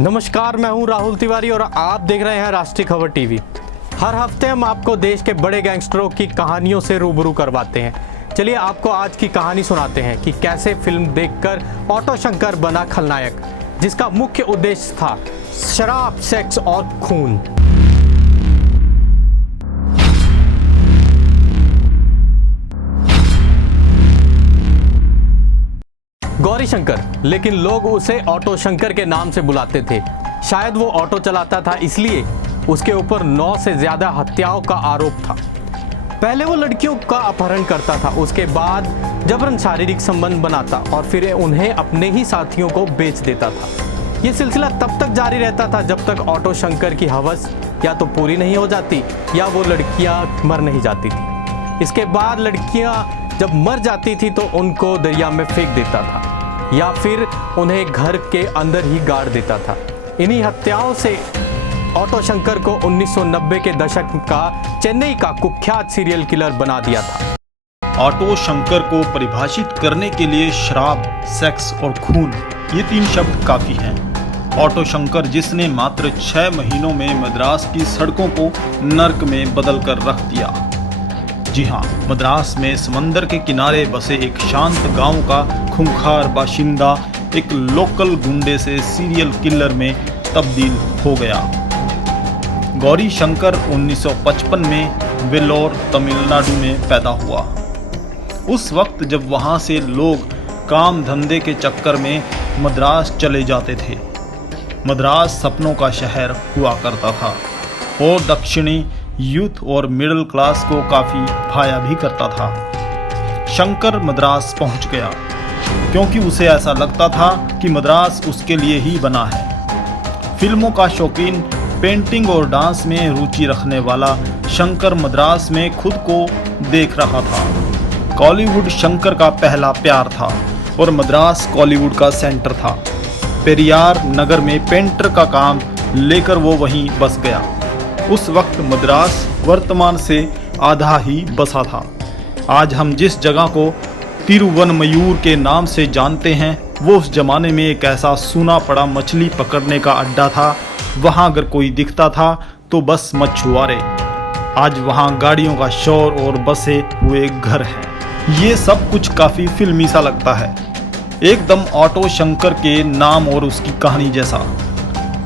नमस्कार, मैं हूं राहुल तिवारी और आप देख रहे हैं राष्ट्रीय खबर टीवी। हर हफ्ते हम आपको देश के बड़े गैंगस्टरों की कहानियों से रूबरू करवाते हैं। चलिए आपको आज की कहानी सुनाते हैं कि कैसे फिल्म देखकर ऑटो शंकर बना खलनायक, जिसका मुख्य उद्देश्य था शराब, सेक्स और खून। गौरी शंकर, लेकिन लोग उसे ऑटो शंकर के नाम से बुलाते थे। शायद वो ऑटो चलाता था, इसलिए उसके ऊपर 9 से ज्यादा हत्याओं का आरोप था। पहले वो लड़कियों का अपहरण करता था, उसके बाद जबरन शारीरिक संबंध बनाता और फिर उन्हें अपने ही साथियों को बेच देता था। ये सिलसिला तब तक जारी रहता था जब तक ऑटो शंकर की हवस या तो पूरी नहीं हो जाती या वो लड़कियां मर नहीं जाती थी। इसके बाद लड़कियां जब मर जाती थी तो उनको दरिया में फेंक देता था या फिर उन्हें घर के अंदर ही गाड़ देता था। इन्हीं हत्याओं से ऑटो शंकर को 1990 के दशक का चेन्नई का कुख्यात सीरियल किलर बना दिया था। ऑटो शंकर को परिभाषित करने के लिए शराब, सेक्स और खून, ये 3 शब्द काफी हैं। ऑटो शंकर, जिसने मात्र 6 महीनों में मद्रास की सड़कों को नर्क में बदल कर रख दिया। जी हाँ, मद्रास में समंदर के किनारे बसे एक शांत गांव का खूंखार बाशिंदा एक लोकल गुंडे से सीरियल किलर में तब्दील हो गया। गौरी शंकर 1955 में वेल्लोर, तमिलनाडु में पैदा हुआ। उस वक्त जब वहां से लोग काम धंधे के चक्कर में मद्रास चले जाते थे। मद्रास सपनों का शहर हुआ करता था और दक्षिणी यूथ और मिडिल क्लास को काफी भाया भी करता था। शंकर मद्रास पहुंच गया क्योंकि उसे ऐसा लगता था कि मद्रास उसके लिए ही बना है। फिल्मों का शौकीन, पेंटिंग और डांस में रुचि रखने वाला शंकर मद्रास में खुद को देख रहा था। कॉलीवुड शंकर का पहला प्यार था और मद्रास कॉलीवुड का सेंटर था। पेरियार नगर में पेंटर का काम लेकर वो वहीं बस गया। उस वक्त मद्रास वर्तमान से आधा ही बसा था। आज हम जिस जगह को तिरुवनमयूर के नाम से जानते हैं, वो उस जमाने में एक ऐसा सूना पड़ा मछली पकड़ने का अड्डा था। वहाँ अगर कोई दिखता था तो बस मछुआरे। आज वहाँ गाड़ियों का शोर और बसे हुए घर हैं। ये सब कुछ काफ़ी फिल्मी सा लगता है, एकदम ऑटो शंकर के नाम और उसकी कहानी जैसा।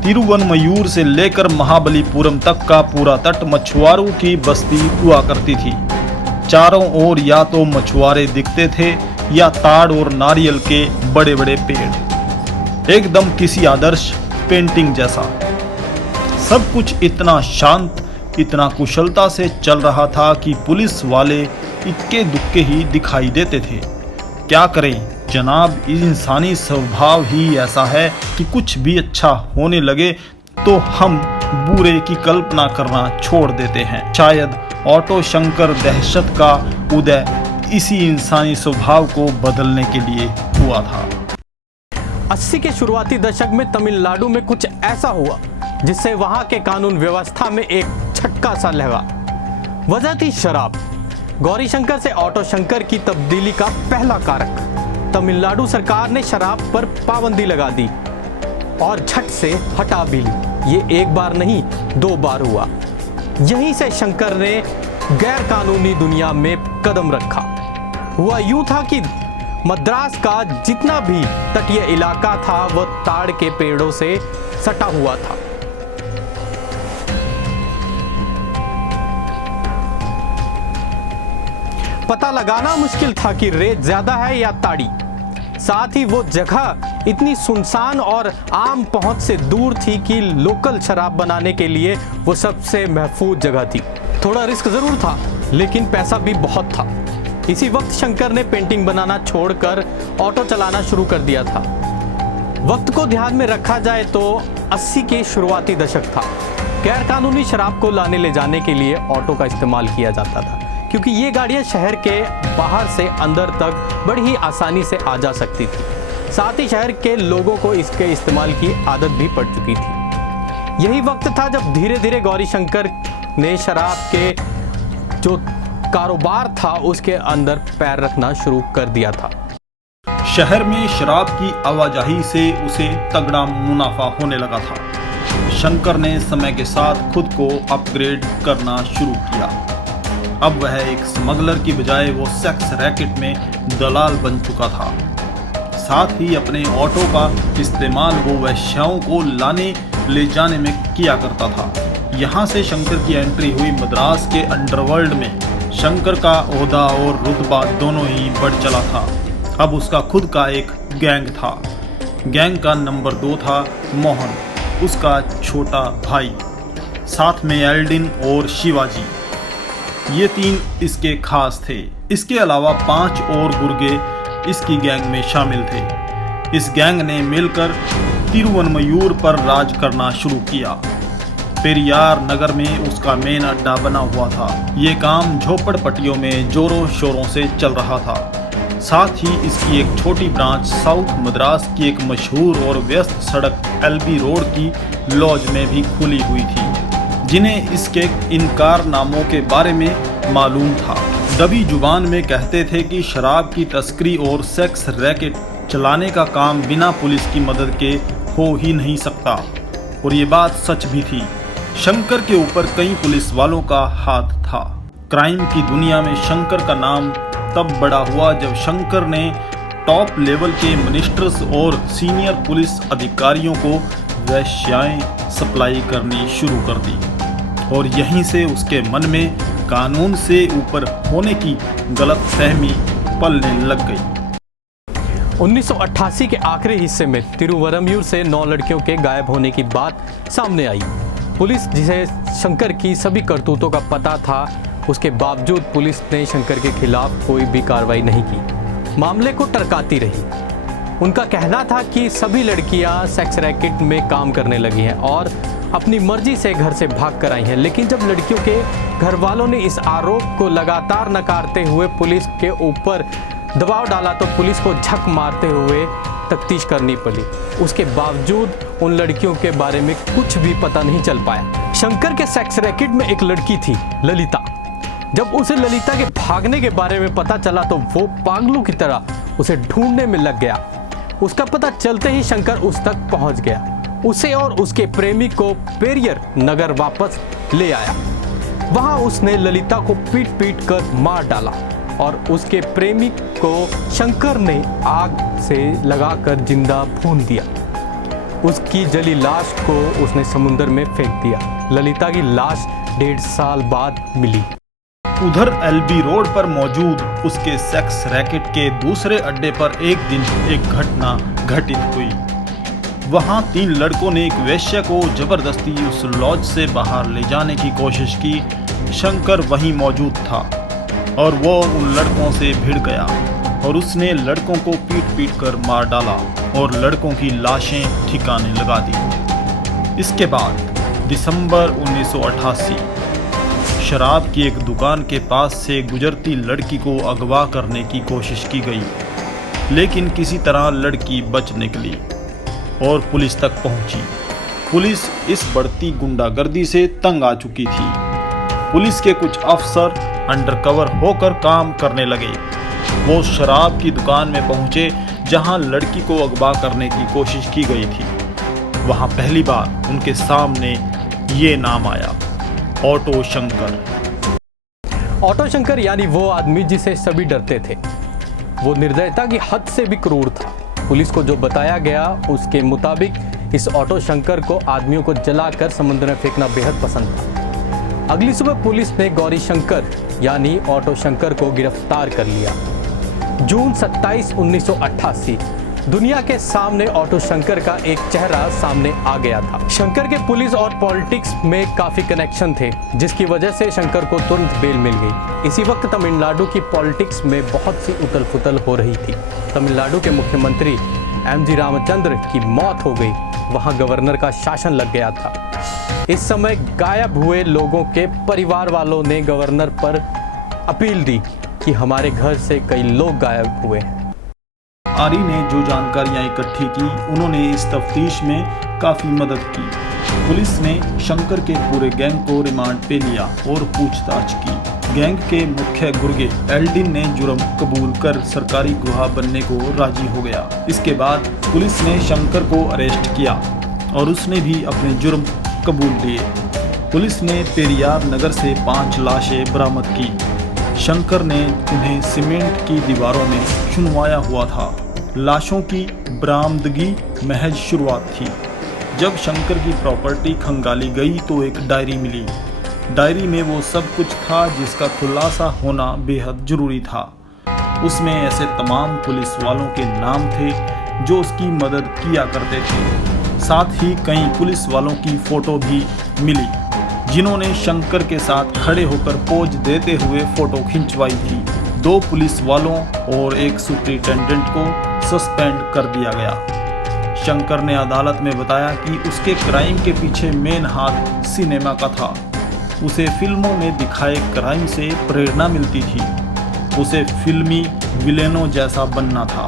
तिरुवनमयूर से लेकर महाबलीपुरम तक का पूरा तट मछुआरों की बस्ती हुआ करती थी। चारों ओर या तो मछुआरे दिखते थे या ताड़ और नारियल के बड़े बड़े पेड़, एकदम किसी आदर्श पेंटिंग जैसा। सब कुछ इतना शांत, इतना कुशलता से चल रहा था कि पुलिस वाले इक्के दुक्के ही दिखाई देते थे। क्या करें जनाब, इंसानी स्वभाव ही ऐसा है कि कुछ भी अच्छा होने लगे तो हम बुरे की कल्पना करना छोड़ देते हैं। शायद ऑटो शंकर दहशत का उदय इसी इंसानी स्वभाव को बदलने के लिए हुआ था। 80 के शुरुआती दशक में तमिलनाडु में कुछ ऐसा हुआ जिससे वहां के कानून व्यवस्था में एक झटका सा लगा। वजह थी शराब। गौरी शंकर से ऑटो शंकर की तब्दीली का पहला कारक। तमिलनाडु सरकार ने शराब पर पाबंदी लगा दी और झट से हटा भी ली। ये एक बार नहीं, 2 बार हुआ। यहीं से शंकर ने गैर कानूनी दुनिया में कदम रखा। हुआ यूं था कि मद्रास का जितना भी तटीय इलाका था वह ताड़ के पेड़ों से सटा हुआ था। पता लगाना मुश्किल था कि रेत ज्यादा है या ताड़ी। साथ ही वो जगह इतनी सुनसान और आम पहुंच से दूर थी कि लोकल शराब बनाने के लिए वो सबसे महफूज जगह थी। थोड़ा रिस्क जरूर था, लेकिन पैसा भी बहुत था। इसी वक्त शंकर ने पेंटिंग बनाना छोड़कर ऑटो चलाना शुरू कर दिया था। वक्त को ध्यान में रखा जाए तो 80 के शुरुआती दशक था। गैर कानूनी शराब को लाने ले जाने के लिए ऑटो का इस्तेमाल किया जाता था, क्योंकि ये गाड़ियां शहर के बाहर से अंदर तक बड़ी ही आसानी से आ जा सकती थी। साथ ही शहर के लोगों को इसके इस्तेमाल की आदत भी पड़ चुकी थी। यही वक्त था जब धीरे धीरे गौरी शंकर ने शराब के जो कारोबार था उसके अंदर पैर रखना शुरू कर दिया था। शहर में शराब की आवाजाही से उसे तगड़ा मुनाफा होने लगा था। शंकर ने समय के साथ खुद को अपग्रेड करना शुरू किया। अब वह एक स्मगलर की बजाय वो सेक्स रैकेट में दलाल बन चुका था। साथ ही अपने ऑटो का इस्तेमाल वो वेश्याओं को लाने ले जाने में किया करता था। यहाँ से शंकर की एंट्री हुई मद्रास के अंडरवर्ल्ड में। शंकर का ओहदा और रुतबा दोनों ही बढ़ चला था। अब उसका खुद का एक गैंग था। गैंग का नंबर 2 था मोहन, उसका छोटा भाई, साथ में एल्डिन और शिवाजी। ये 3 इसके खास थे। इसके अलावा 5 और गुर्गे इसकी गैंग में शामिल थे। इस गैंग ने मिलकर तिरुवनमयूर पर राज करना शुरू किया। पेरियार नगर में उसका मेन अड्डा बना हुआ था। ये काम झोपड़पट्टियों में जोरों शोरों से चल रहा था। साथ ही इसकी एक छोटी ब्रांच साउथ मद्रास की एक मशहूर और व्यस्त सड़क एलबी रोड की लॉज में भी खुली हुई थी, जिन्हें इसके इन कारनामों के बारे में मालूम था। दबी जुबान में कहते थे कि शराब की तस्करी और सेक्स रैकेट चलाने का काम बिना पुलिस की मदद के हो ही नहीं सकता, और ये बात सच भी थी। शंकर के ऊपर कई पुलिस वालों का हाथ था। क्राइम की दुनिया में शंकर का नाम तब बड़ा हुआ जब शंकर ने टॉप लेवल के मिनिस्टर्स और सीनियर पुलिस अधिकारियों को वेश्याएं सप्लाई करनी शुरू कर दी, और यहीं से उसके मन में कानून से ऊपर होने की गलतफहमी पलने लग गई। 1988 के आखिरी हिस्से में तिरुवरमयूर से 9 लड़कियों के गायब होने की बात सामने आई। पुलिस, जिसे शंकर की सभी करतूतों का पता था, उसके बावजूद पुलिस ने शंकर के खिलाफ कोई भी कार्रवाई नहीं की। मामले को टरकाती रही। उनका कहना था कि सभी लड़कियां सेक्स रैकेट में काम करने लगी हैं और अपनी मर्जी से घर से भाग कर आई हैं। लेकिन जब लड़कियों के घर वालों ने इस आरोप को लगातार नकारते हुए पुलिस के ऊपर दबाव डाला तो पुलिस को झक मारते हुए तफ्तीश करनी पड़ी। उसके बावजूद उन लड़कियों के बारे में कुछ भी पता नहीं चल पाया। शंकर के सेक्स रैकेट में एक लड़की थी, ललिता। जब उसे ललिता के भागने के बारे में पता चला तो वो पागलों की तरह उसे ढूंढने में लग गया। उसका पता चलते ही शंकर उस तक पहुंच गया। उसे और उसके प्रेमी को पेरियर नगर वापस ले आया। वहां उसने ललिता को पीट पीट कर मार डाला और उसके प्रेमी को शंकर ने आग से लगाकर जिंदा भून दिया। उसकी जली लाश को उसने समुद्र में फेंक दिया। ललिता की लाश 1.5 साल बाद मिली। उधर एलबी रोड पर मौजूद उसके सेक्स रैकेट के दूसरे अड्डे पर एक दिन एक घटना घटित हुई। वहां 3 लड़कों ने एक वेश्या को जबरदस्ती उस लॉज से बाहर ले जाने की कोशिश की। शंकर वहीं मौजूद था और वो उन लड़कों से भिड़ गया और उसने लड़कों को पीट पीट कर मार डाला और लड़कों की लाशें ठिकाने लगा दी। इसके बाद दिसंबर 1988 शराब की एक दुकान के पास से गुजरती लड़की को अगवा करने की कोशिश की गई, लेकिन किसी तरह लड़की बच निकली और पुलिस तक पहुंची। पुलिस इस बढ़ती गुंडागर्दी से तंग आ चुकी थी। पुलिस के कुछ अफसर अंडरकवर होकर काम करने लगे। वो शराब की दुकान में पहुंचे जहां लड़की को अगवा करने की कोशिश की गई थी। वहां पहली बार उनके सामने ये नाम आया, ऑटो शंकर। ऑटो शंकर यानी वो आदमी जिसे सभी डरते थे। वो निर्दयता की हद से भी क्रूर था। पुलिस को जो बताया गया उसके मुताबिक इस ऑटो शंकर को आदमियों को जलाकर समुद्र में फेंकना बेहद पसंद था। अगली सुबह पुलिस ने गौरी शंकर यानी ऑटो शंकर को गिरफ्तार कर लिया। जून 27, 1988 दुनिया के सामने ऑटो शंकर का एक चेहरा सामने आ गया था। शंकर के पुलिस और पॉलिटिक्स में काफी कनेक्शन थे, जिसकी वजह से शंकर को तुरंत बेल मिल गई। इसी वक्त तमिलनाडु की पॉलिटिक्स में बहुत सी उथल पुथल हो रही थी। तमिलनाडु के मुख्यमंत्री एम.जी. रामचंद्र की मौत हो गई। वहां गवर्नर का शासन लग गया था। इस समय गायब हुए लोगों के परिवार वालों ने गवर्नर पर अपील दी कि हमारे घर से कई लोग गायब हुए हैं। आरी ने जो जानकारियां इकट्ठी की, उन्होंने इस तफ्तीश में काफी मदद की। पुलिस ने शंकर के पूरे गैंग को रिमांड पे लिया और पूछताछ की। गैंग के मुख्य गुर्गे एल्डिन ने जुर्म कबूल कर सरकारी गवाह बनने को राजी हो गया। इसके बाद पुलिस ने शंकर को अरेस्ट किया और उसने भी अपने जुर्म कबूल लिए। पुलिस ने पेरियार नगर से 5 लाशें बरामद की। शंकर ने उन्हें सीमेंट की दीवारों में चुनवाया हुआ था। लाशों की बरामदगी महज शुरुआत थी। जब शंकर की प्रॉपर्टी खंगाली गई तो एक डायरी मिली। डायरी में वो सब कुछ था जिसका खुलासा होना बेहद जरूरी था। उसमें ऐसे तमाम पुलिस वालों के नाम थे जो उसकी मदद किया करते थे। साथ ही कई पुलिस वालों की फोटो भी मिली जिन्होंने शंकर के साथ खड़े होकर पोज देते हुए फोटो खिंचवाई थी। 2 पुलिस वालों और एक सुपरिटेंडेंट को सस्पेंड कर दिया गया। शंकर ने अदालत में बताया कि उसके क्राइम के पीछे मेन हाथ सिनेमा का था। उसे फिल्मों में दिखाए क्राइम से प्रेरणा मिलती थी। उसे फिल्मी विलेनों जैसा बनना था।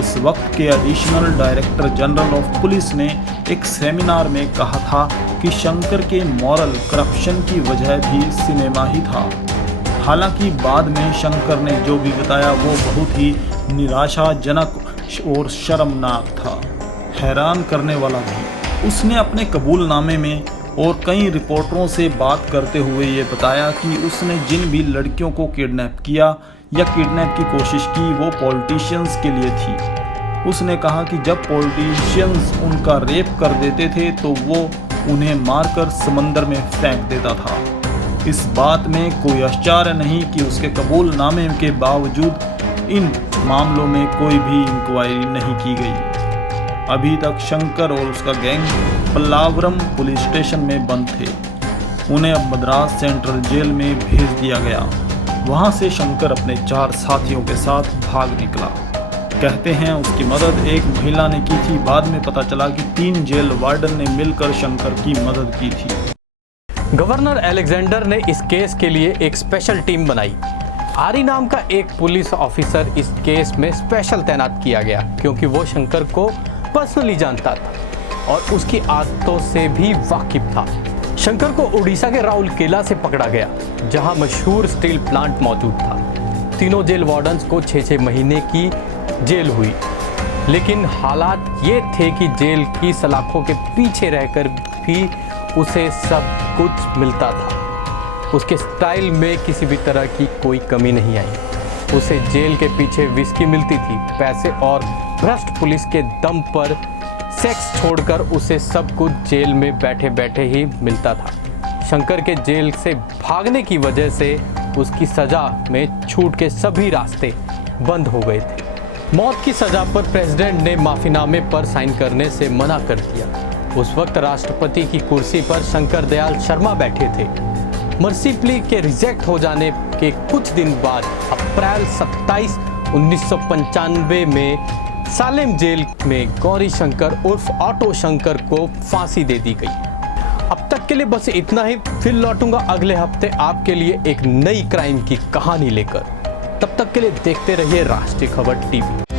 उस वक्त के additional director general of police ने एक सेमिनार में कहा था कि शंकर के मॉरल करप्शन की वजह भी सिनेमा ही था। हालांकि बाद में शंकर ने जो भी बताया वो बहुत ही निराशाजनक और शर्मनाक था, हैरान करने वाला भी। उसने अपने कबूलनामे में और कई रिपोर्टरों से बात करते हुए ये बताया कि उसने जिन भी लड़कियों को किडनैप किया या किडनैप की कोशिश की वो पॉलिटिशियंस के लिए थी। उसने कहा कि जब पॉलिटिशियंस उनका रेप कर देते थे तो वो उन्हें मारकर समंदर में फेंक देता था। इस बात में कोई आश्चर्य नहीं कि उसके कबूलनामे के बावजूद इन मामलों में कोई भी इंक्वायरी नहीं की गई। अभी तक शंकर और उसका गैंग पल्लावरम पुलिस स्टेशन में बंद थे। उन्हें अब मद्रास सेंट्रल जेल में भेज दिया गया। वहां से शंकर अपने 4 साथियों के साथ भाग निकला। कहते हैं उसकी मदद एक महिला ने की थी। बाद में पता चला कि 3 जेल वार्डन ने मिलकर शंकर की मदद की थी। गवर्नर अलेक्जेंडर ने इस केस के लिए एक स्पेशल टीम बनाई। आरी नाम का एक पुलिस ऑफिसर इस केस में स्पेशल तैनात किया गया क्योंकि वो शंकर को पर्सनली जानता था और उसकी आदतों से भी वाकिफ था। शंकर को उड़ीसा के राउरकेला से पकड़ा गया जहां मशहूर स्टील प्लांट मौजूद था। तीनों जेल वार्डन्स को 6-6 महीने की जेल हुई, लेकिन हालात ये थे कि जेल की सलाखों के पीछे रहकर भी उसे सब कुछ मिलता था। उसके स्टाइल में किसी भी तरह की कोई कमी नहीं आई। उसे जेल के पीछे विस्की मिलती थी। पैसे और भ्रष्ट पुलिस के दम पर सेक्स छोड़कर उसे सब कुछ जेल में बैठे बैठे ही मिलता था। शंकर के जेल से भागने की वजह से उसकी सजा में छूट के सभी रास्ते बंद हो गए थे। मौत की सजा पर प्रेसिडेंट ने माफीनामे पर साइन करने से मना कर दिया। उस वक्त राष्ट्रपति की कुर्सी पर शंकर दयाल शर्मा बैठे थे। मर्सी प्ली के रिजेक्ट हो जाने के कुछ दिन बाद अप्रैल 27, 1995 में सालेम जेल में गौरी शंकर उर्फ ऑटो शंकर को फांसी दे दी गई। अब तक के लिए बस इतना ही। फिर लौटूंगा अगले हफ्ते आपके लिए एक नई क्राइम की कहानी लेकर। तब तक के लिए देखते रहिए राष्ट्रीय खबर टीवी।